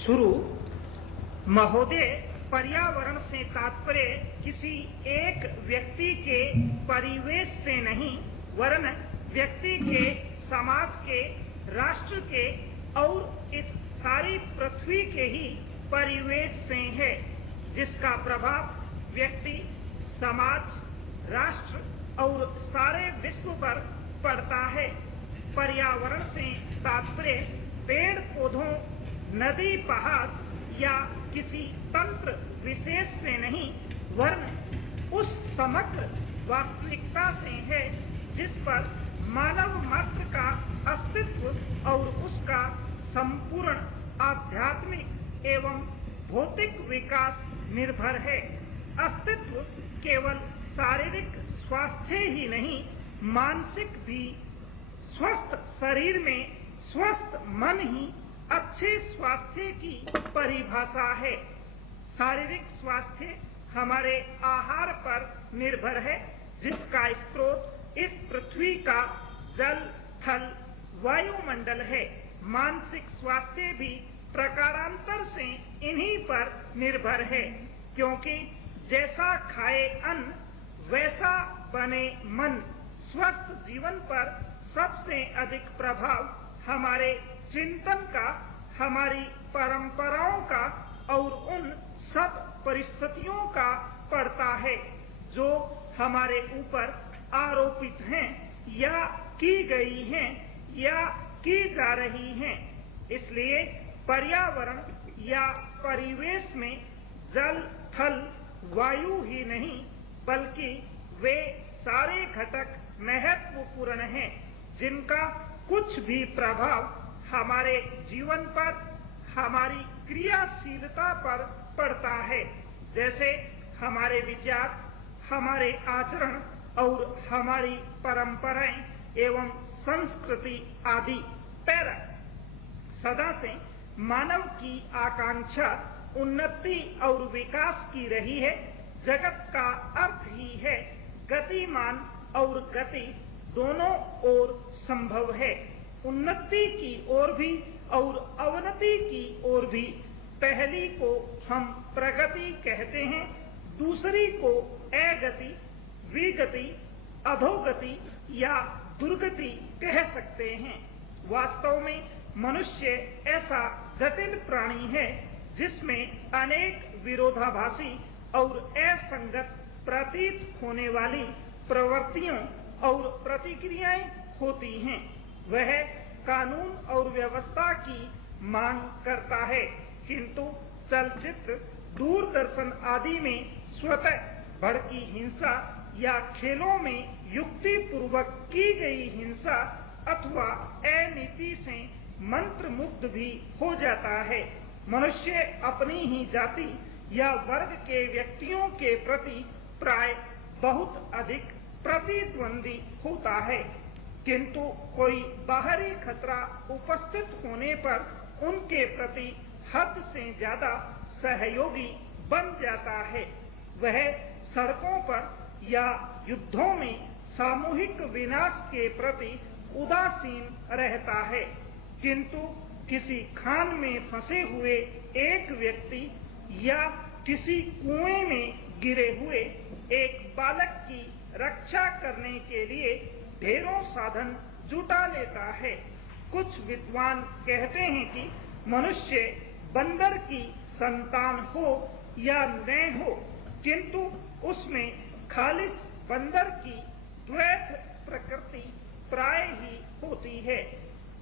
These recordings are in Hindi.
शुरू। महोदय, पर्यावरण से तात्पर्य किसी एक व्यक्ति के परिवेश से नहीं वरन व्यक्ति के, समाज के, राष्ट्र के और इस सारी पृथ्वी के ही परिवेश से है, जिसका प्रभाव व्यक्ति, समाज, राष्ट्र और सारे विश्व पर पड़ता है। पर्यावरण से तात्पर्य पेड़ पौधों, नदी, पहाड़ या किसी तंत्र विशेष से नहीं वरन उस समग्र वास्तविकता से है जिस पर मानव मात्र का अस्तित्व और उसका संपूर्ण आध्यात्मिक एवं भौतिक विकास निर्भर है। अस्तित्व केवल शारीरिक स्वास्थ्य ही नहीं, मानसिक भी। स्वस्थ शरीर में स्वस्थ मन ही अच्छे स्वास्थ्य की परिभाषा है। शारीरिक स्वास्थ्य हमारे आहार पर निर्भर है, जिसका स्रोत इस पृथ्वी का जल, थल, वायुमंडल है। मानसिक स्वास्थ्य भी प्रकारांतर से इन्हीं पर निर्भर है, क्योंकि जैसा खाए अन्न वैसा बने मन। स्वस्थ जीवन पर सबसे अधिक प्रभाव हमारे चिंतन का, हमारी परंपराओं का और उन सब परिस्थितियों का पड़ता है जो हमारे ऊपर आरोपित हैं या की गई हैं या की जा रही हैं। इसलिए पर्यावरण या परिवेश में जल, थल, वायु ही नहीं बल्कि वे सारे घटक महत्वपूर्ण हैं जिनका कुछ भी प्रभाव हमारे जीवन पर, हमारी क्रियाशीलता पर पड़ता है, जैसे हमारे विचार, हमारे आचरण और हमारी परंपराएं एवं संस्कृति आदि। पैरा। सदा से मानव की आकांक्षा उन्नति और विकास की रही है। जगत का अर्थ ही है गतिमान और गति दोनों ओर संभव है। उन्नति की ओर भी और अवनति की ओर भी। पहली को हम प्रगति कहते हैं, दूसरी को अगति, विगति, अधोगति या दुर्गति कह सकते हैं। वास्तव में मनुष्य ऐसा जटिल प्राणी है जिसमें अनेक विरोधाभासी और असंगत प्रतीत होने वाली प्रवृत्तियों और प्रतिक्रियाएं होती हैं। वह कानून और व्यवस्था की मांग करता है, किंतु चलचित्र, दूरदर्शन आदि में स्वतः भड़की हिंसा या खेलों में युक्ति पूर्वक की गई हिंसा अथवा अनीति से मंत्र मुग्ध भी हो जाता है। मनुष्य अपनी ही जाति या वर्ग के व्यक्तियों के प्रति प्राय बहुत अधिक प्रतिद्वंदी होता है, किंतु कोई बाहरी खतरा उपस्थित होने पर उनके प्रति हद से ज्यादा सहयोगी बन जाता है। वह सड़कों पर या युद्धों में सामूहिक विनाश के प्रति उदासीन रहता है, किंतु किसी खान में फंसे हुए एक व्यक्ति या किसी कुएं में गिरे हुए एक बालक की रक्षा करने के लिए ढेरों साधन जुटा लेता है। कुछ विद्वान कहते हैं कि मनुष्य बंदर की संतान हो या न हो, किंतु उसमें खालिस बंदर की द्वैत प्रकृति प्राय ही होती है।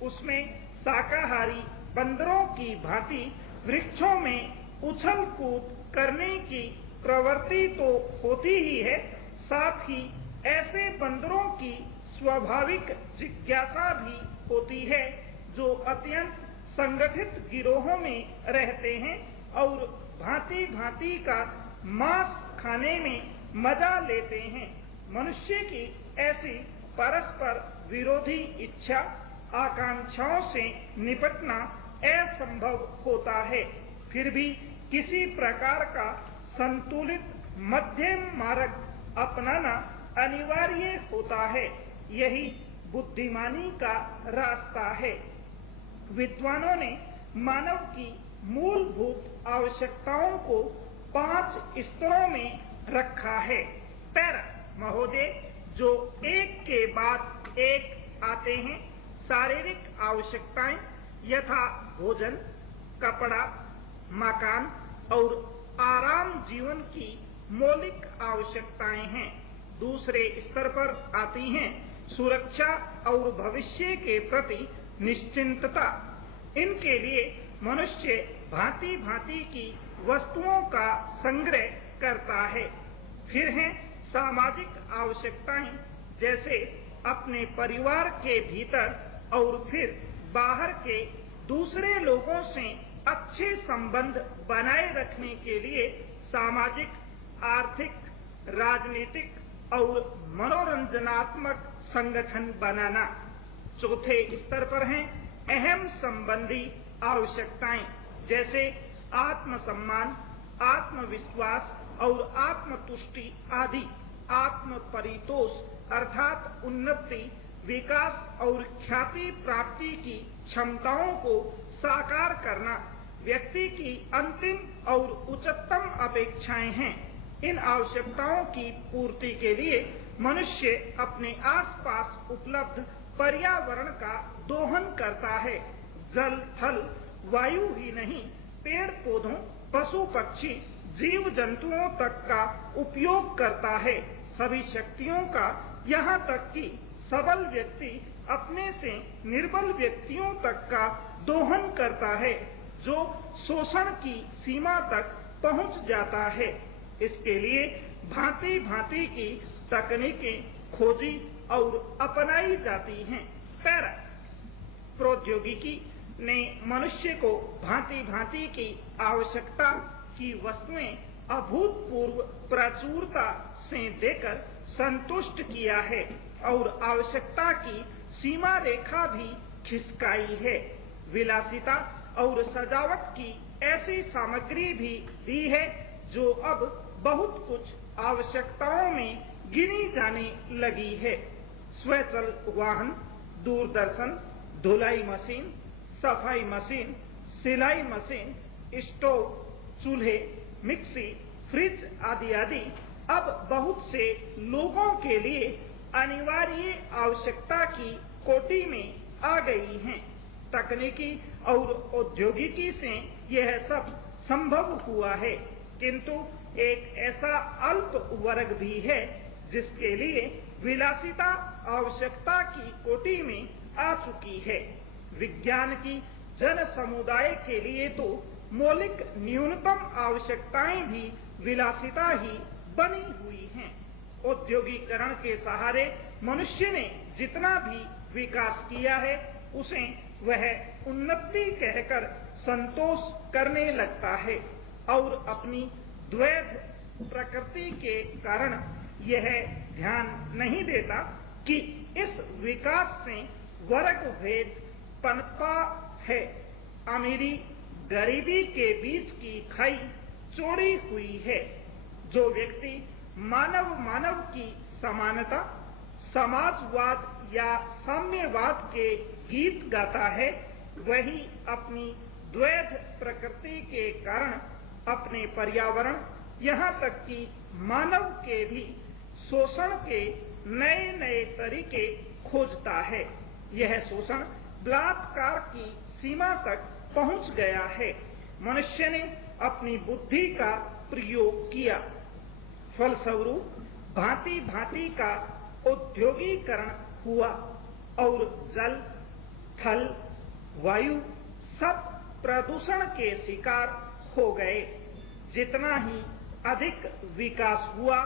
उसमें शाकाहारी बंदरों की भांति वृक्षों में उछल कूद करने की प्रवृत्ति तो होती ही है, साथ ही ऐसे बंदरों की स्वाभाविक जिज्ञासा भी होती है जो अत्यंत संगठित गिरोहों में रहते हैं और भांति भांति का मांस खाने में मजा लेते हैं। मनुष्य की ऐसी परस्पर विरोधी इच्छा आकांक्षाओं से निपटना असंभव होता है, फिर भी किसी प्रकार का संतुलित मध्यम मार्ग अपनाना अनिवार्य होता है। यही बुद्धिमानी का रास्ता है। विद्वानों ने मानव की मूलभूत आवश्यकताओं को 5 स्तरों में रखा है। पैरा महोदय, जो एक के बाद एक आते हैं। शारीरिक आवश्यकताएं यथा भोजन, कपड़ा, मकान और आराम जीवन की मौलिक आवश्यकताएं हैं। दूसरे स्तर पर आती हैं सुरक्षा और भविष्य के प्रति निश्चिंतता। इनके लिए मनुष्य भांति भांति की वस्तुओं का संग्रह करता है। फिर हैं सामाजिक आवश्यकताएं, जैसे अपने परिवार के भीतर और फिर बाहर के दूसरे लोगों से अच्छे संबंध बनाए रखने के लिए सामाजिक, आर्थिक, राजनीतिक और मनोरंजनात्मक संगठन बनाना। चौथे स्तर पर हैं अहम संबंधी आवश्यकताएं, जैसे आत्मसम्मान, आत्मविश्वास और आत्मतुष्टि आदि। आत्म परितोष अर्थात उन्नति, विकास और ख्याति प्राप्ति की क्षमताओं को साकार करना व्यक्ति की अंतिम और उच्चतम अपेक्षाएं हैं। इन आवश्यकताओं की पूर्ति के लिए मनुष्य अपने आसपास उपलब्ध पर्यावरण का दोहन करता है। जल, थल, वायु ही नहीं, पेड़ पौधों, पशु पक्षी, जीव जंतुओं तक का उपयोग करता है। सभी शक्तियों का, यहाँ तक कि सबल व्यक्ति अपने से निर्बल व्यक्तियों तक का दोहन करता है, जो शोषण की सीमा तक पहुँच जाता है। इसके लिए भांति भांति की तकनीकें खोजी और अपनाई जाती हैं। पैरा प्रौद्योगिकी ने मनुष्य को भांति भांति की आवश्यकता की वस्तुएं अभूतपूर्व प्रचुरता से देकर संतुष्ट किया है और आवश्यकता की सीमा रेखा भी खिसकाई है। विलासिता और सजावट की ऐसी सामग्री भी दी है जो अब बहुत कुछ आवश्यकताओं में गिनी जाने लगी है। स्वचल वाहन, दूरदर्शन, धुलाई मशीन, सफाई मशीन, सिलाई मशीन, स्टोव, चूल्हे, मिक्सी, फ्रिज आदि आदि अब बहुत से लोगों के लिए अनिवार्य आवश्यकता की कोटि में आ गई हैं। तकनीकी और औद्योगिकी से यह सब संभव हुआ है, किंतु एक ऐसा अल्प वर्ग भी है जिसके लिए विलासिता आवश्यकता की कोटि में आ चुकी है। विज्ञान की जन समुदाय के लिए तो मौलिक न्यूनतम आवश्यकताएं भी विलासिता ही बनी हुई हैं। औद्योगिकरण के सहारे मनुष्य ने जितना भी विकास किया है, उसे वह उन्नति कहकर संतोष करने लगता है और अपनी द्वैध प्रकृति के कारण यह ध्यान नहीं देता कि इस विकास से वर्ग भेद पनपा है। अमीरी गरीबी के बीच की खाई चौड़ी हुई है। जो व्यक्ति मानव की समानता, समाजवाद या साम्यवाद के गीत गाता है, वही अपनी द्वैध प्रकृति के कारण अपने पर्यावरण, यहाँ तक कि मानव के भी शोषण के नए नए तरीके खोजता है। यह शोषण बलात्कार की सीमा तक पहुँच गया है। मनुष्य ने अपनी बुद्धि का प्रयोग किया, फलस्वरूप भांति भांति का औद्योगिकरण हुआ और जल, थल, वायु सब प्रदूषण के शिकार हो गए। जितना ही अधिक विकास हुआ,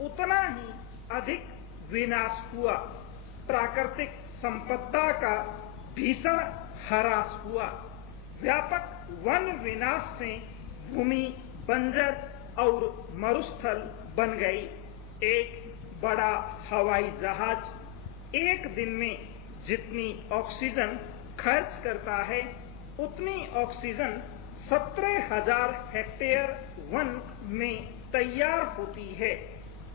उतना ही अधिक विनाश हुआ। प्राकृतिक संपदा का भीषण ह्रास हुआ। व्यापक वन विनाश से भूमि बंजर और मरुस्थल बन गई। एक बड़ा हवाई जहाज एक दिन में जितनी ऑक्सीजन खर्च करता है, उतनी ऑक्सीजन 17,000 हेक्टेयर वन में तैयार होती है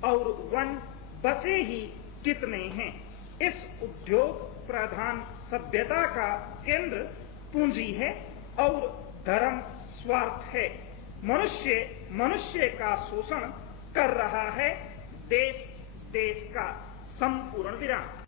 और वन बचे ही कितने हैं। इस उद्योग प्रधान सभ्यता का केंद्र पूंजी है और धर्म स्वार्थ है। मनुष्य मनुष्य का शोषण कर रहा है, देश देश का। संपूर्ण विराम।